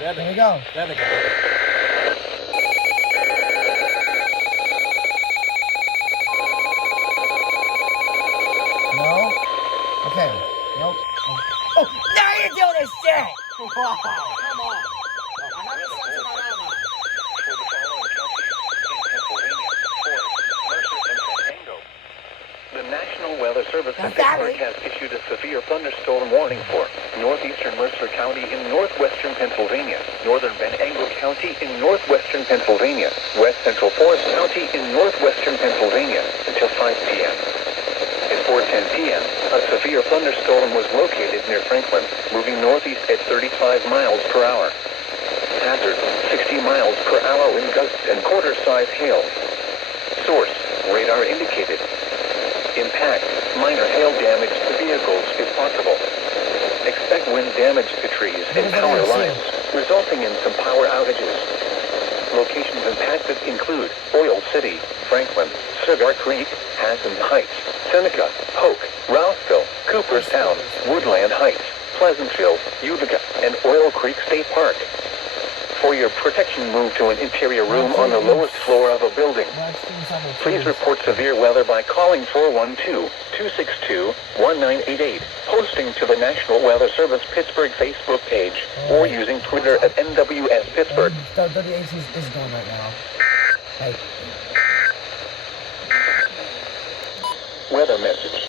Here we go. No? Okay. Nope. Oh, now you're doing this shit! Wow, come on. I haven't sent it out now. The National Weather Service in Not that Pittsburgh way. has issued a severe thunderstorm warning for northeastern Mercer County in northwestern Pennsylvania, northern Venango County in northwestern Pennsylvania, west central Forest County in northwestern Pennsylvania until 5 p.m. At 4:10 p.m., a severe thunderstorm was located near Franklin, moving northeast at 35 miles per hour. Hazard, 60 miles per hour in gusts and quarter-size hail. Source, radar indicated. Impact, minor hail damage to vehicles is possible. Expect wind damage to trees and power lines, resulting in some power outages. Locations impacted include Oil City, Franklin, Cigar Creek, Hassan Heights, Seneca, Polk, Ralphville, Cooperstown, Woodland Heights, Pleasantville, Utica, and Oil Creek State Park. For your protection, move to an interior room on the lowest floor of a building. Please report severe weather by calling 412-262-1988, posting to the National Weather Service Pittsburgh Facebook page, or using Twitter at NWS Pittsburgh. WWG is going right now. Hey. Weather message.